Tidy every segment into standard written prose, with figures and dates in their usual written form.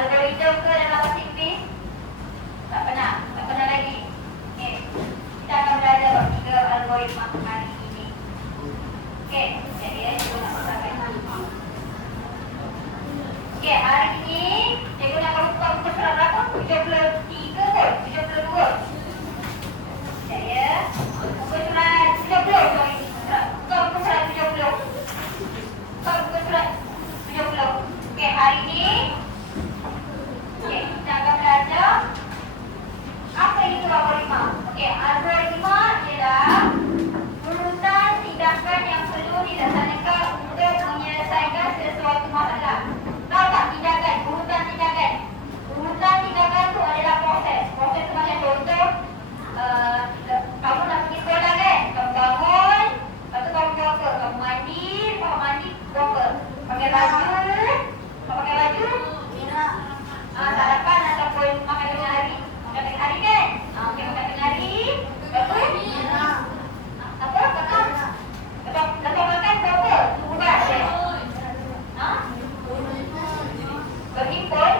Algoritma ke dalam bahasa Inggeris? Tak pernah lagi. Okey. Kita akan belajar bab 3 algoritma hari ini. Okey, jadi cikgu nak pasangkan. Okey, hari ini cikgu nak buka muka surat berapa? 73 kot? 72. Sekejap ya. Muka surat 70, sorry. Buka muka surat 70. Buka muka surat 70. Okey, hari ini kita akan belajar apa itu algoritma. Okey, algoritma ialah urutan tindakan yang perlu dilaksanakan untuk menyelesaikan sesuatu masalah. Tahu tak tindakan? Urutan tindakan. Urutan tindakan tu adalah proses. Proses tu macam contoh, kamu nak pergi sekolah kan? Kamu bangun, lepas tu kamu buat apa? Kamu mandi, buat apa? Pakai baju, sarapan ataupun makan tengah hari. Makan tengah hari kan? Okey, makan tengah hari. Lepas tu? Apa? Lepas makan buat apa? Tunggu bas eh? Berhimpun?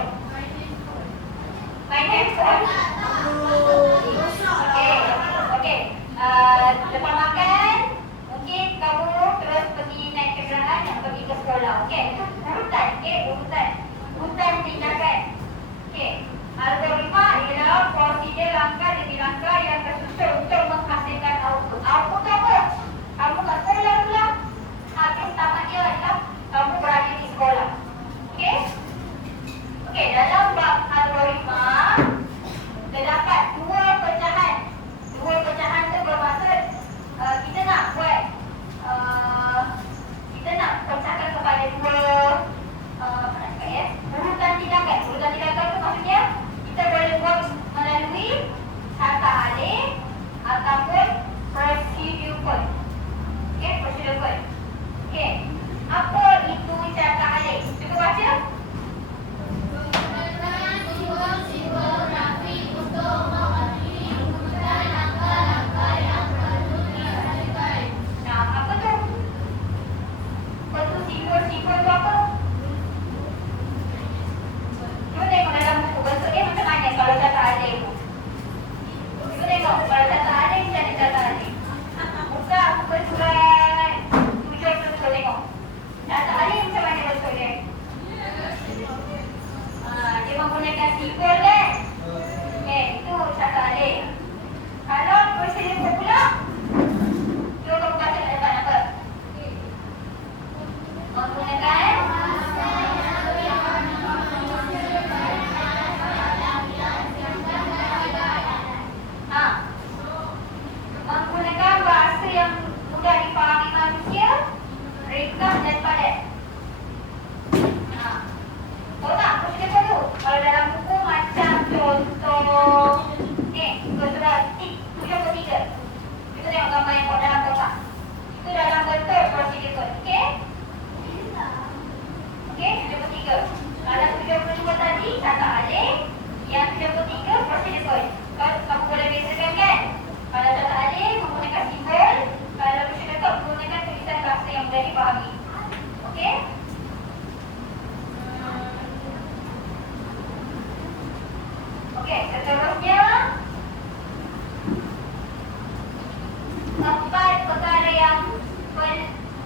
Main handphone? Okey. Lepas makan, mungkin kamu terus pergi naik kenderaan yang pergi ke sekolah. Okey, itu urutan. Okey, urutan tindakan. Okey, algoritma ialah prosedur langkah demi langkah yang tersusun untuk menghasilkan output. Output tu apa? Kamu kat sekolah pula. Habis tamat dia adalah kamu berada di sekolah. Okey? Okey, dalam bab algoritma terdapat dua pecahan. Dua pecahan tu bermaksud kita nak buat kita nak pecahkan kepada dua urutan tindakan. Urutan tindakan tu maksudnya kita boleh buat melalui kata alih ataupun procedure code. Okey, procedure code. Okey, apa itu kata alih? Cuba baca.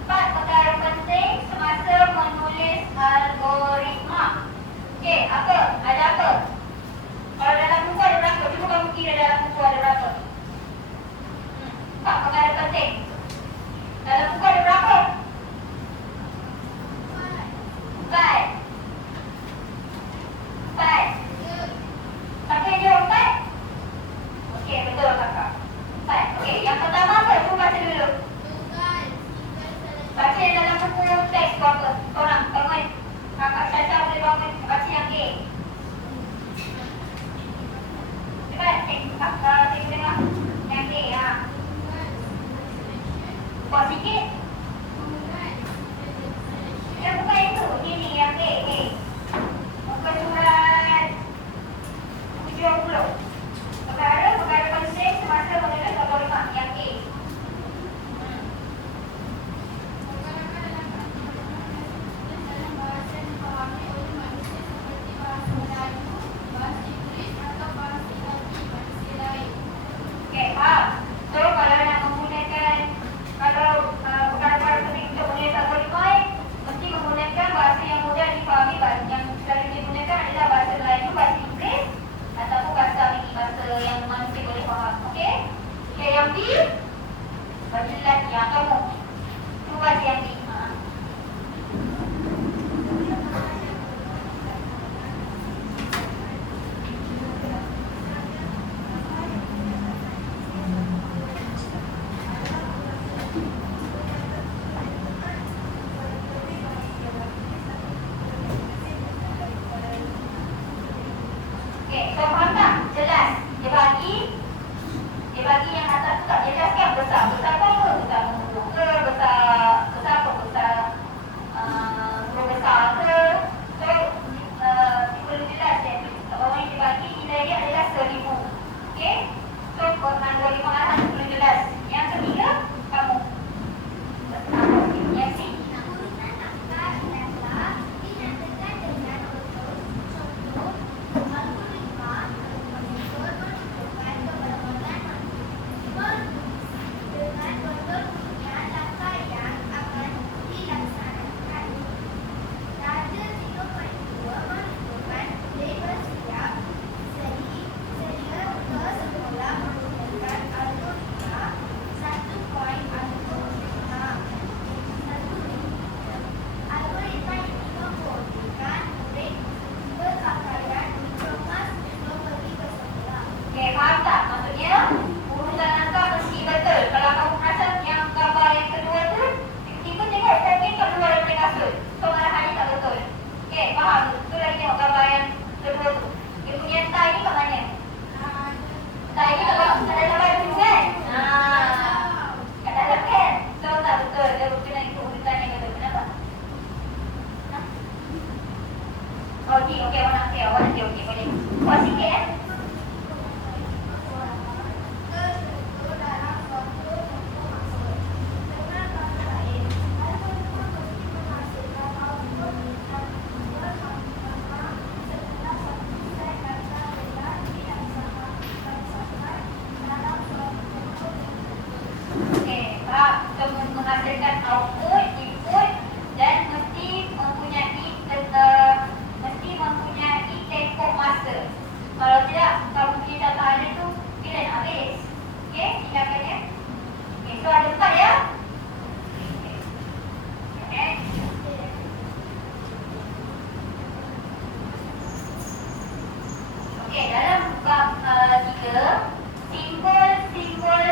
Empat perkara penting semasa menulis algoritma. Okey, apa? Ada apa? Kalau dalam Okey, awak nak say, awak nanti okey boleh. Buat sikit menghasilkan output, input dan mesti mempunyai tempoh masa. Kalau tidak, kamu punya catatan itu bila nak habis. Okey, tinggalkannya. Okey, so ada 4 ya. Okey. Okey, dalam bab 3, simbol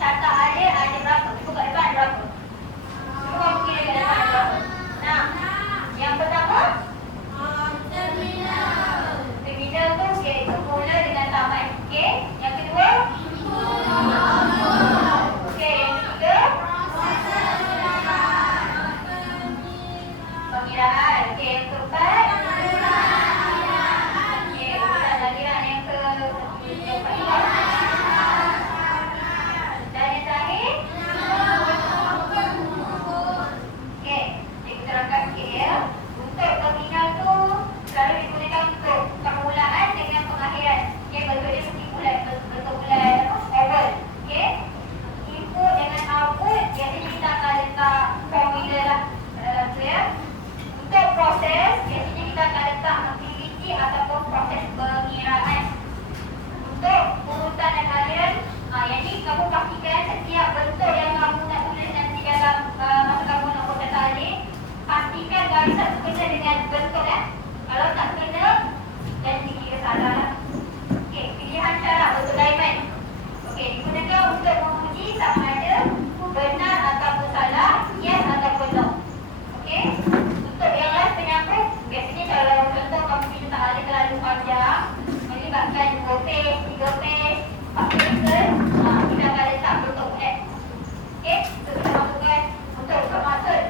tata alih ada berapa? Cuba kat depan berapa? Cuba mungkin kat depan berapa? 6. Yang pertama? Terminal tu iaitu mula dengan tamat. Okey. Yang kedua? Okey, yang ketiga? Pengiraan. Okey, yang keempat? Okey, urutan aliran yang keempat. Dan yang terakhir? Okey, kita terangkan sikit ya. Untuk terminal tu selalu digunakan untuk permulaan dengan pengakhiran. Okey, bentuk dia seperti bulat, bentuk bulat oval. Okey. Input dengan output biasanya kita akan letak formula lah dalam tu ya. Untuk proses biasanya kita akan letak aktiviti ataupun proses pengiraan. Untuk urutan dan aliran, yang ni kamu pastikan setiap bentuk yang kamu nak tulis nanti dalam masa kamu nak buat data alih, pastikan garisan tu kena dengan bentuk ya. Kalau tak kena, dan dikira salah lah. Okey, pilihan cara bentuk diamond. Okey, digunakan untuk menguji sama ada benar ataupun salah, yes ataupun no. Okey, untuk yang last penyambung, biasanya kalau contoh kamu punya data alih terlalu panjang, melibatkan 2 page, 3 page, 4 page, kita akan letak bentuk X. Okey, so kita masukkan untuk maksud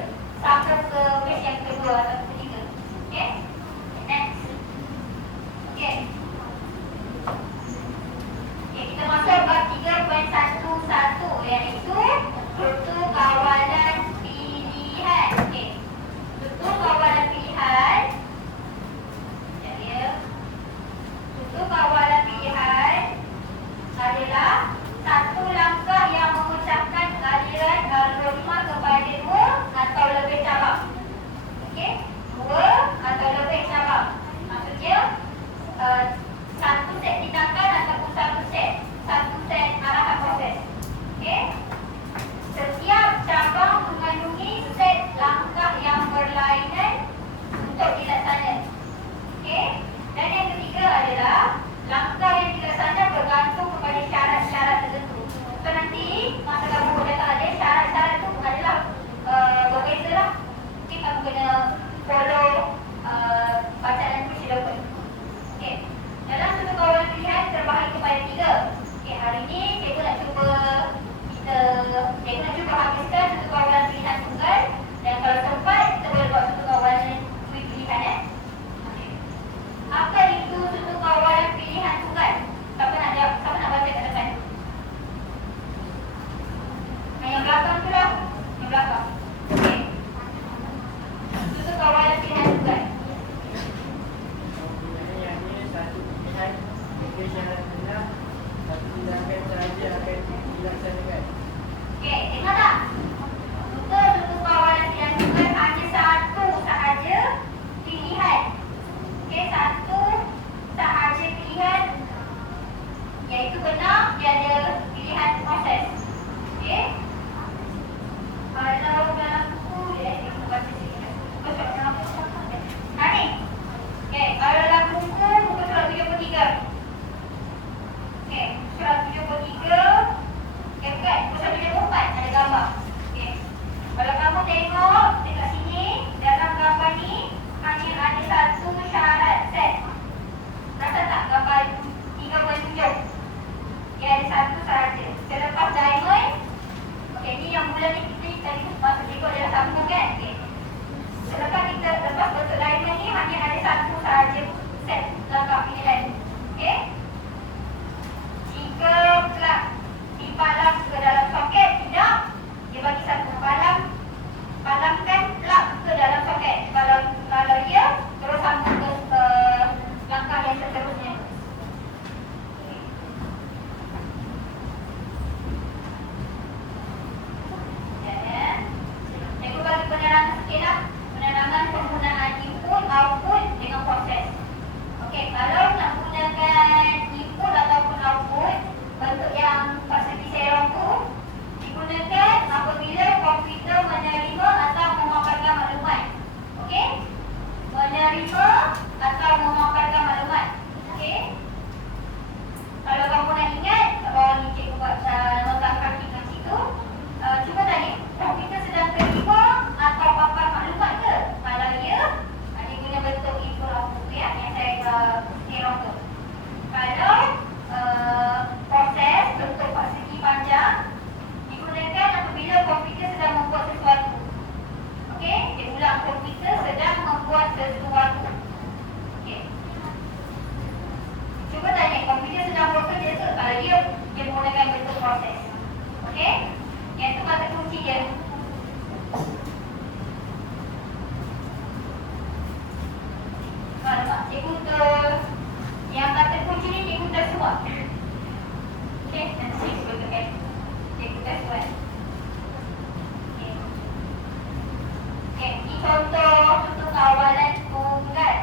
sambung ke page yang kedua atau ketiga. semua. Okey, nanti cikgu betulkan. Cikgu test buat. Okey. Okey, ini contoh untuk kawalan tunggal.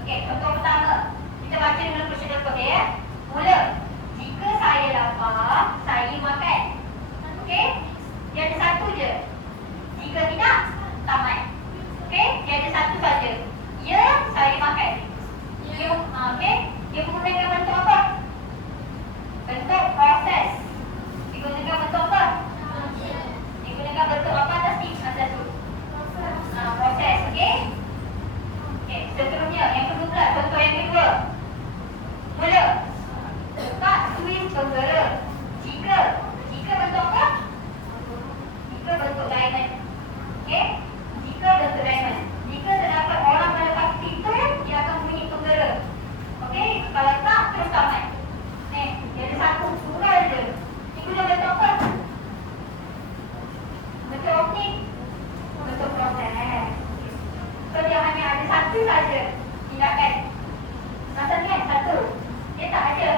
Okey, contoh pertama. Kita baca dulu prosedur kode ya. Mula. Jika saya lapar, saya makan. Okey? Dia ada satu je. Jika tidak, tamat. Okey? Dia ada satu saja. Ya, saya makan. Ya, okey? Dia menggunakan bentuk apa? Bentuk proses. Digunakan bentuk apa? Digunakan bentuk apa atas ni? Atas tu. Proses, okey? Okey, seterusnya yang kedua pula, contoh yang kedua. Mula. Letak suis penggera. Jika bentuk apa? Jika bentuk diamond. Okey? Jika bentuk diamond. Jika terdapat orang melepas pintu, dia akan bunyi penggera. Okey? Kalau tak, terus tamat. Dia ada satu, tunggal je. Ini guna bentuk apa? Bentuk optik. Bentuk proses. So, dia hanya ada satu saja tindakan. Masa ni kan? Satu. Dia tak ada.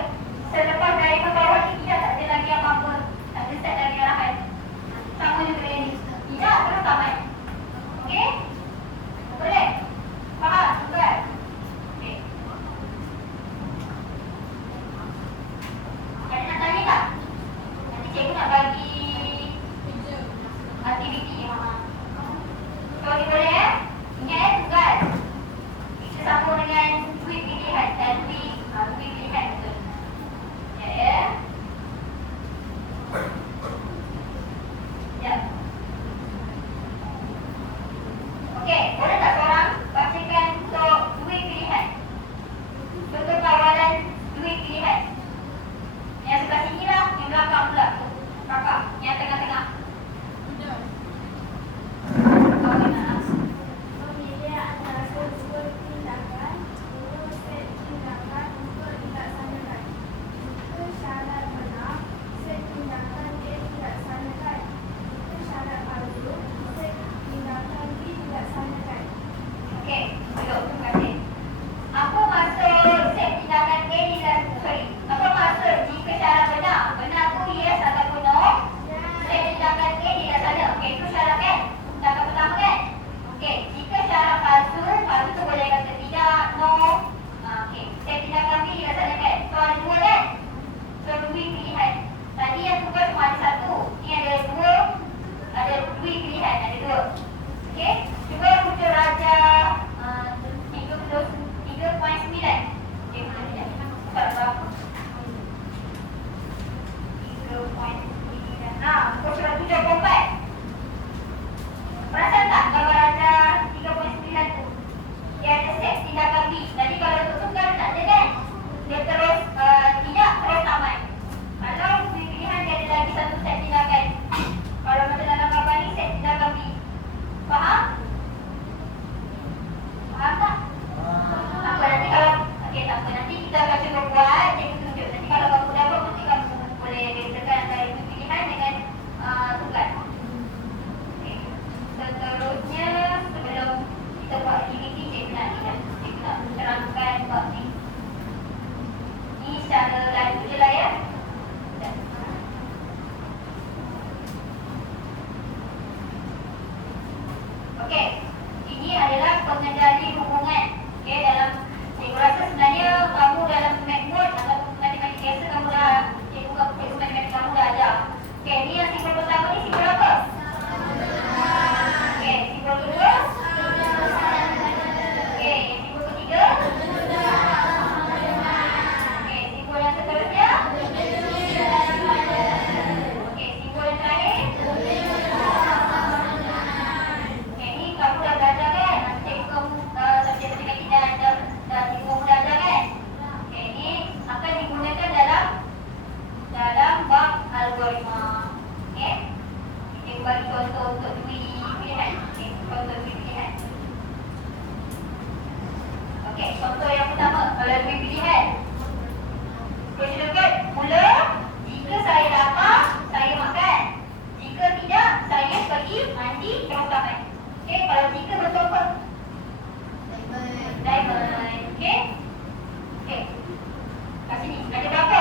Selepas diamond bawah ni, tidak tak ada lagi apa-apa. Tak ada set lagi arahan. Sama juga yang ni. Tidak, terus tamat. Okey? Boleh? Faham? Tunggal? Okey. Ada nak tanya tak? Nanti cikgu nak bagi aktiviti. So, ni boleh ya? Ingat tunggal. Kita sambung dengan duit pilihan. Dan duit pilihan betul. Ya. Ya. Okey, boleh tak seorang bacakan untuk duit pilihan? Contoh kawalan duit pilihan. Yang sebelah sini lah, yang belakang pula. Kakak, yang tengah-tengah. Memilih antara sebuah tindakan, dua set tindakan untuk dilaksanakan. Jika syarat benar, set tindakan A dilaksanakan. Jika syarat palsu, set tindakan B dilaksanakan. Okey, duduk. Terima kasih. Apa maksud set tindakan A dilaksanakan? Apa maksud jika syarat benar? Benar tu yes ataupun no? Set tindakan A dilaksanakan. Okey, itu syarat kan? Tindakan pertama kan? Okey, jika syarat palsu tu boleh kata tidak, no. Okey, set tindakan B dilaksanakan. So, ada dua kan? So, dua pilihan. Tadi yang tukar cuma ada satu. Ni ada dua. Ada dua pilihan, ada dua. Okey, cuba rujuk raja 3.9. Okey, mana dia? Tak berapa. 3.9. Muka surat 7.4. Perasan tak gambar raja 3.9 tu? Dia ada set tindakan B. Tadi kalau untuk tunggal tak ada kan? Dia terus tidak, terus tamat. Kalau pilihan dia ada lagi satu set tindakan. Kalau macam dalam gambar ni, set tindakan B. Faham? Faham tak? Tak apa, nanti kalau okey, tak apa, nanti kita akan cuba buat. Cikgu tunjuk. Nanti kalau kamu dah buat, nanti kamu boleh bezakan antara itu pilihan dengan tunggal. Okey. Seterusnya, sebelum kita buat aktiviti, cikgu nak terangkan bab ni. Ni secara lalu je lah ya. Okey, ini adalah pengendali hubungan. Okey, dalam cikgu rasa sebenarnya kamu dalam MacBook atau matematik biasa kamu dah cikgu matematik kamu dah ajar. Okey, ni yang simbol pertama ni simbol apa? Okey, simbol kedua. Okey, simbol ketiga. Okey, simbol yang seterusnya. Okey, simbol yang terakhir. Ni kamu dah belajar kan? Nanti cikgu kamu subjek matematik dah cikgu kamu dah ajar kan? Okay, ni akan digunakan dalam bab algoritma. Okay? Cikgu bagi contoh untuk dua pilihan. Okay, contoh dua pilihan. Okay, contoh yang pertama. Kalau dua pilihan. Prosedur kan? Mula, jika saya lapar, saya makan. Jika tidak, saya pergi mandi terus tamat. Okay, kalau jika betul apa? Diamond. Okay? Okay. Kat sini. Ada berapa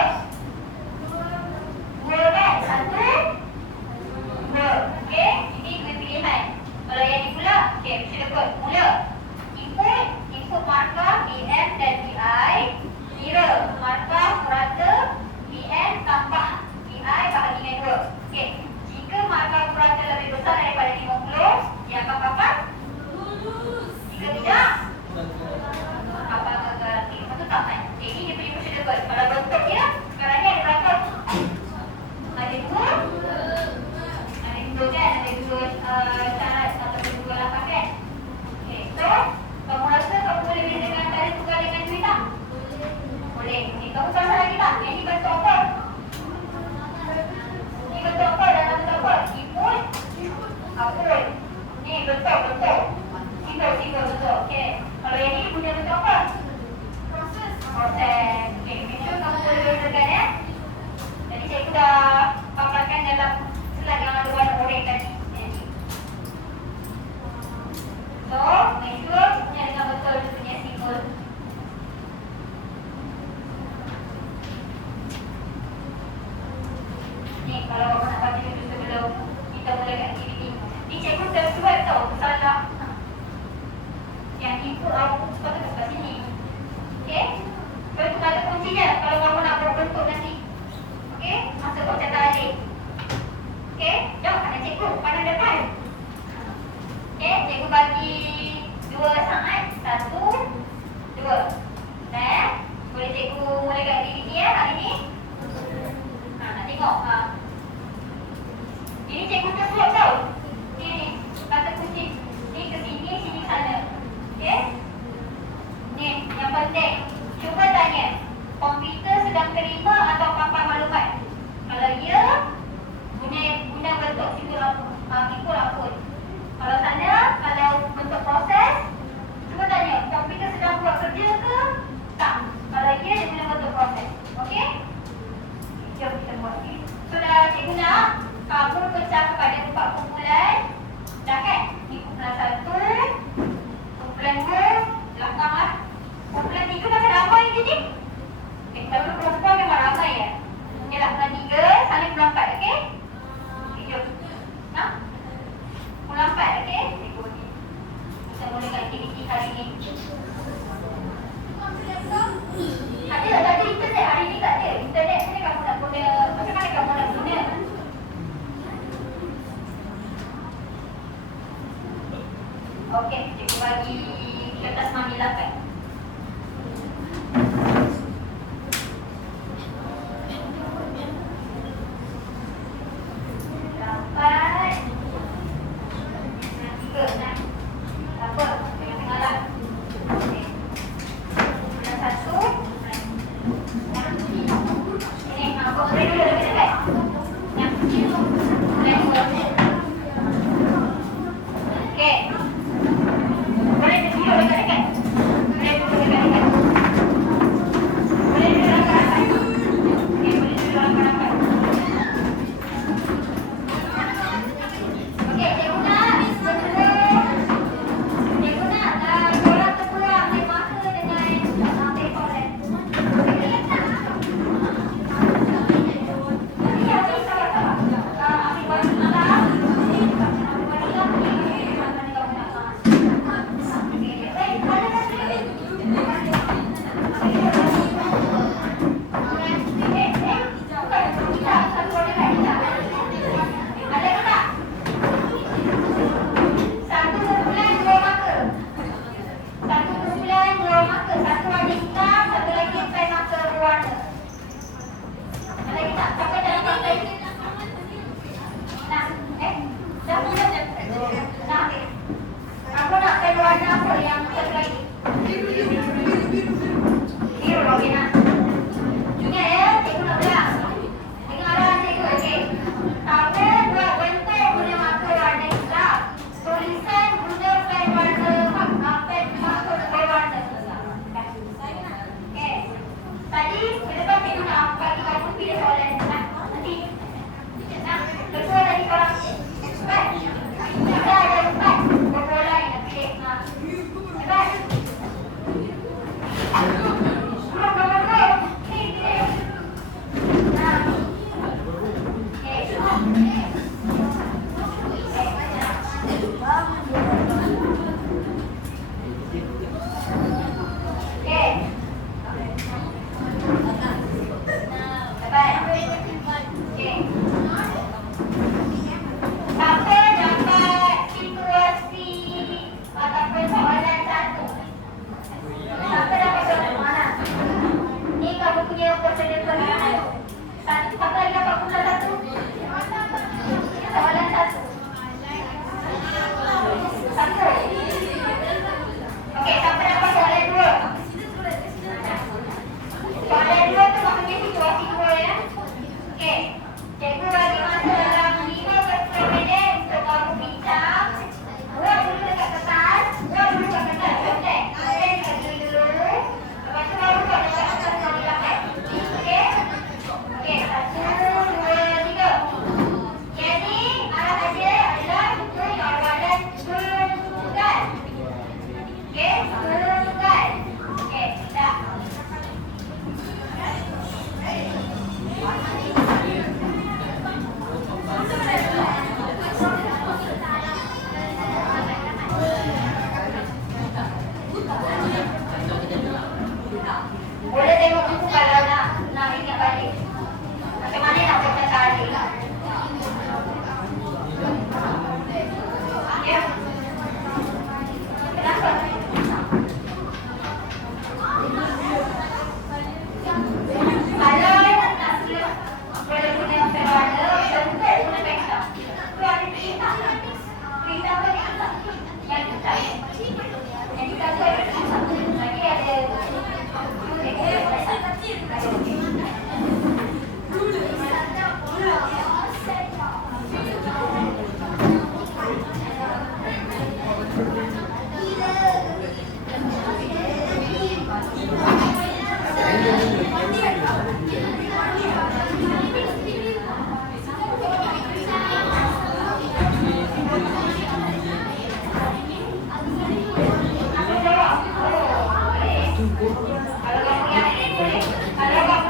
8. Dapat 3 nak. Apa? Tengah-tengah lah. Okey. Yang 1. Ini apa boleh dulu lebih dekat. Yang kecil. Yang 2. Okey. Boleh duduk dekat-dekat. Boleh duduk dekat-dekat. Boleh duduk rapat-rapat. Okey, boleh duduk rapat-rapat. Okey, cikgu nak. Cikgu nak. Korang terpulang main marker dengan paper kan. Okey, tak? Okey, sabar. Ambil baju dalam. Ambil baju dalam. Aku nak pen warna apa yang satu lagi? Biru, okey nak. Ingat ya, cikgu nak ulang. Dengar arahan cikgu, okey. Kamu buat bentuk guna marker warna hitam. Tulisan guna pen warna pen marker berwarna. Okey. Tadi selepas cikgu nak bagi kamu pilih soalan. Nanti. Nah, kedua tadi korang cepat. Kita ada 4 berbola yang nak pilih. Cepat. Belum. Ni pilih. Nah. Okey. Okey. Cepat. Okey. Siapa dapat situasi ataupun soalan 1? Siapa dapat soalan mana? Ni kamu punya persedia perhubungan. Siapa lagi dapat pula 1? Soalan 1. 1. Okey, siapa dapat soalan 2? Soalan 2 tu maksudnya situasi 2 ya. Okey. Cikgu bagi masa dalam 5 ke 10 minit untuk kamu bincang. Buat dulu dekat kertas. Contek. Contek dekat dulu. Lepas tu baru buat dekat kertas kamu dapat. Okey? Okey, 1, 2, 3. Jadi, arah dia adalah untuk jawapan tunggal. Okey? Tunggal. Okey, dah. Boleh tengok buku kalau nak ingat balik. Macam mana nak baca tadi? Ya. Kenapa? Kalau nak siap boleh guna pen warna, contoh guna pen hitam. Tu ada hitam. Hitam tu hitam. Yang hitam. Yang hitam tu ada hitam. Lagi ada kalau kamu yang ini boleh. Kalau kamu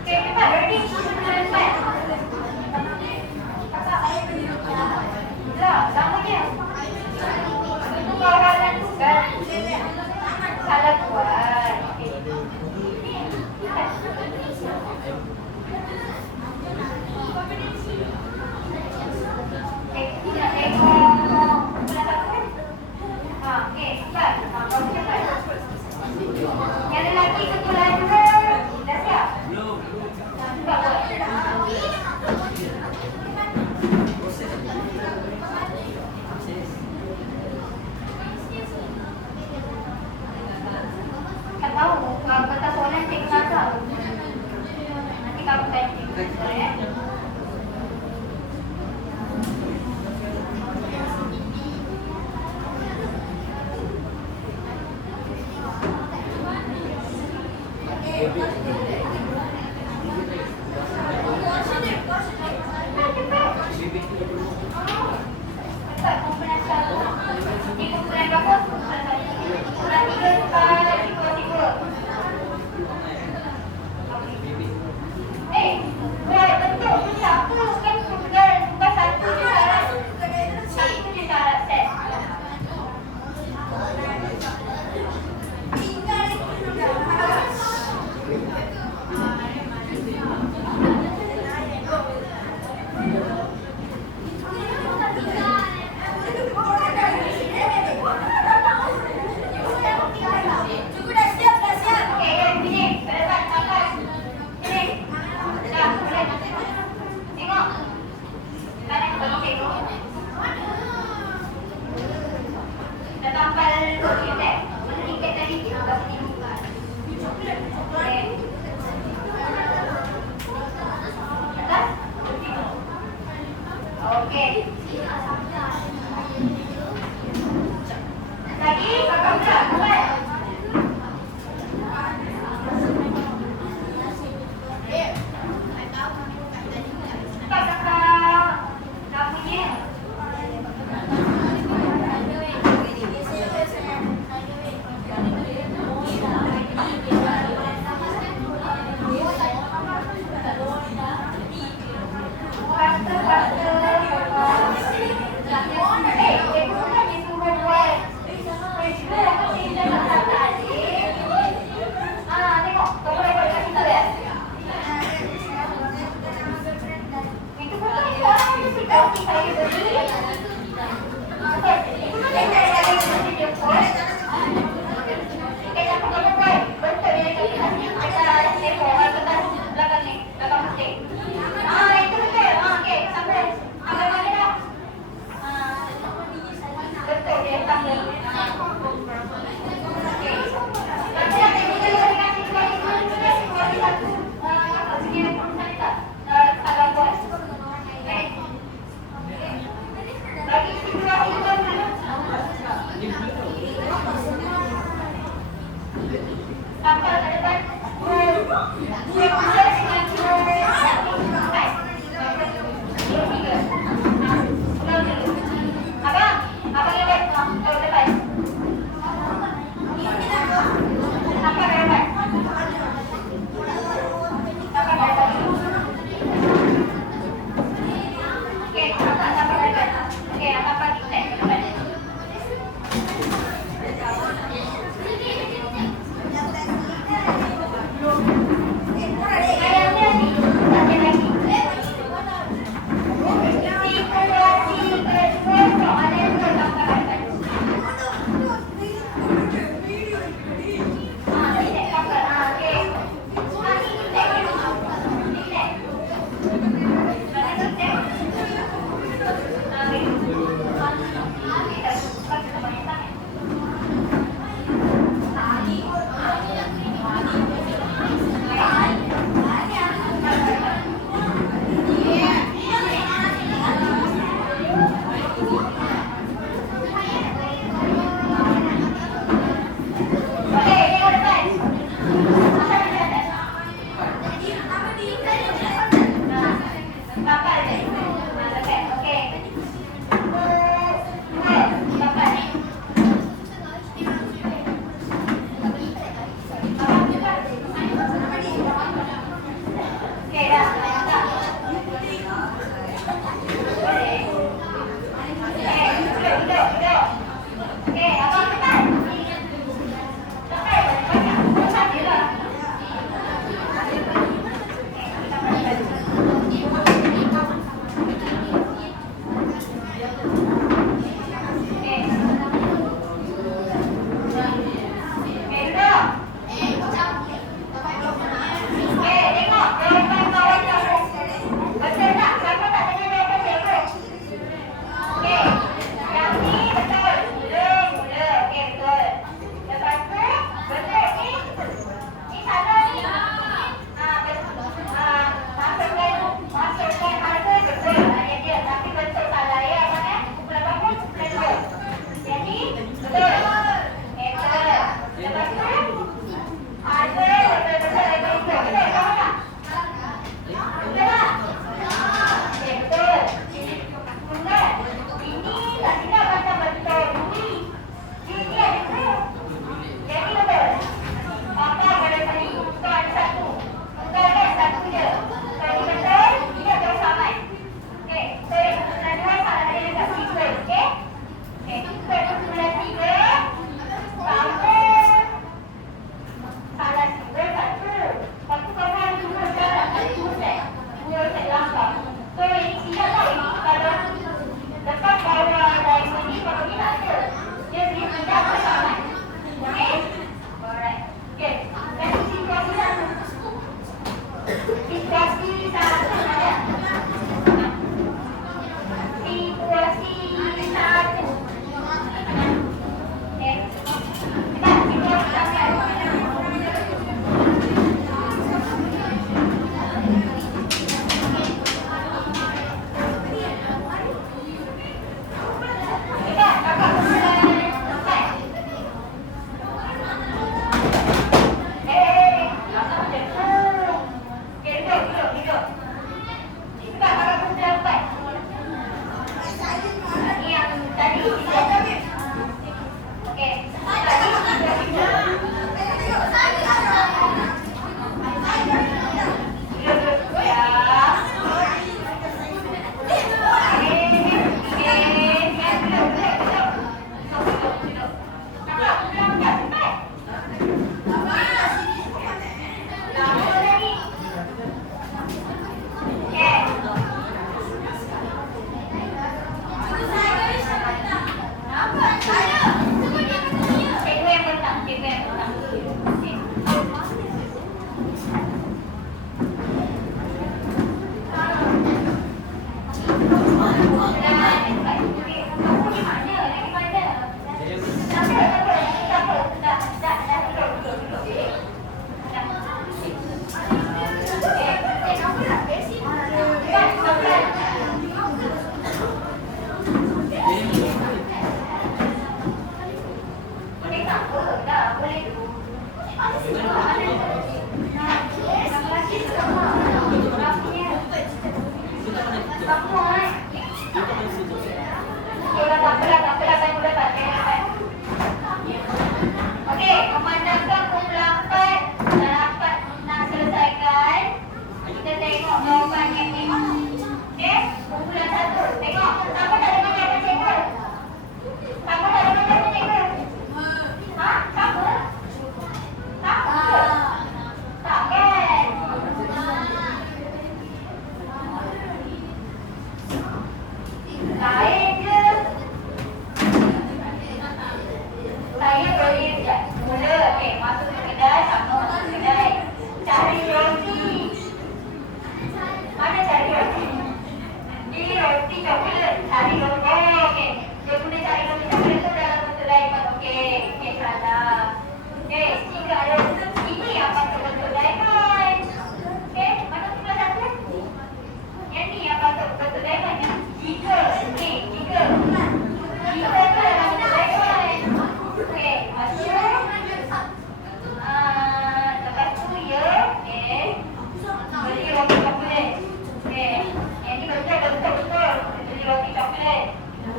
Okay, cepat. Ready? Cepat. Lagi, kakak pula. Buat. Cepat kakak. Namanya.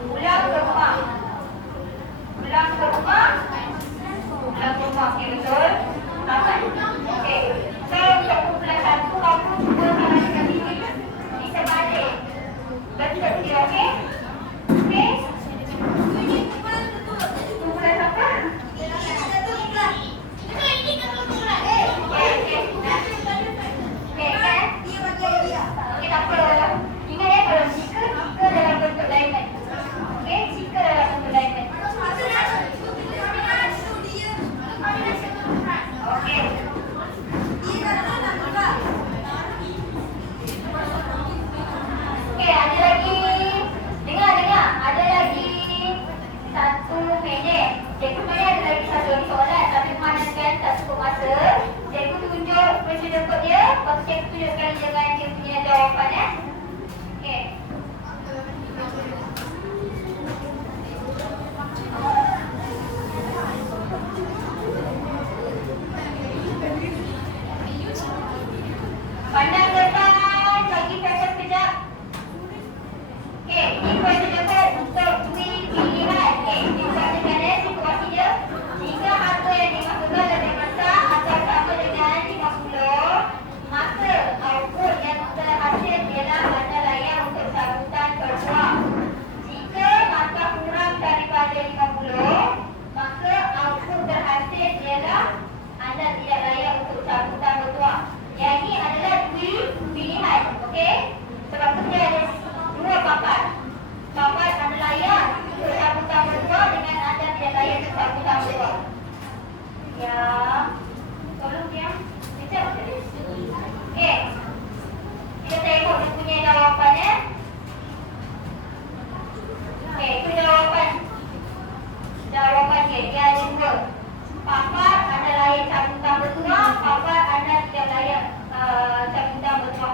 Pulang ke rumah. Pulang ke rumah. Pulang ke rumah. Okey, betul. Tamat. Okey. So, untuk kumpulan 1, kamu cuba sarankan diri di sebalik. Betul dia, okey? Okey? Kumpulan siapa? Okey, kan? Okey, tak apa. Ingat ya, kalau jika dalam bentuk diamond. Okey, jika dalam bentuk diamond. Okey. Okey, ada lagi. Dengar. Ada lagi 1 minit. Cikgu sebenarnya ada lagi 1 lagi soalan. Tapi memandangkan tak cukup masa, cikgu tunjuk presiden kod dia. Lepas tu cikgu tunjuk sekali dengan dia punya jawapan ya. Okey. Pandang depan, bagi fokus kejap. Okey, ini question paper untuk pilihan. Okey, dibacakan situasi dia. Jika harga yang dimaksudkan lebih besar atau sama dengan 50, maka output yang terhasil ialah harga layak untuk cabutan kedua. Jika maka kurang daripada 50, maka output terhasil ialah anda tidak layak untuk cabutan kedua. Yang ini adalah pilihan, okey? Sebab tu dia ada 2 papan. Papan anda layak untuk cabutan kedua dengan anda tidak layak untuk cabutan kedua. Ya, tolong diam. Sekejap. Okey. Kita tengok dia punya jawapannya. Okey, itu jawapan. Jawapan dia ada 2. Papan anda layak cabutan kedua, papan anda tidak layak cabutan kedua.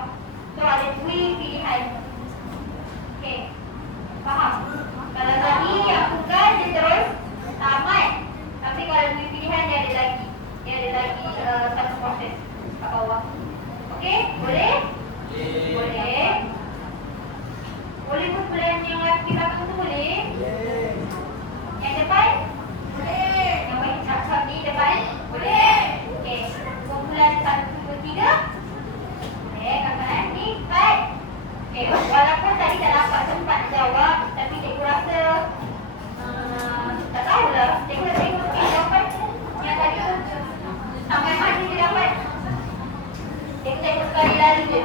So ada 2 pilihan. Okey. Faham? Kalau tadi yang bukan dia terus tamat. Tapi kalau 2 pilihan dia ada lagi. Dia ada lagi 1 proses kat bawah. Okey? Boleh? Boleh. Boleh pun plan yang lagi belakang tu boleh? Yang depan? Boleh. Yang bagi cap-cap ni depan? Boleh. Okey. Kumpulan 1, 2, 3. Okey, kawan-kawan ni 4. Okey, walaupun tadi tak dapat sempat nak jawab, tapi cikgu rasa tak tahulah. Cikgu tengok jawapan yang tadi tu sampai mana dia dapat. Cikgu tengok sekali lalu je.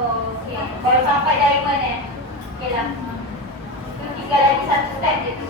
Okey, baru sampai diamond Okey lah. Tu tinggal lagi 1 step je tu.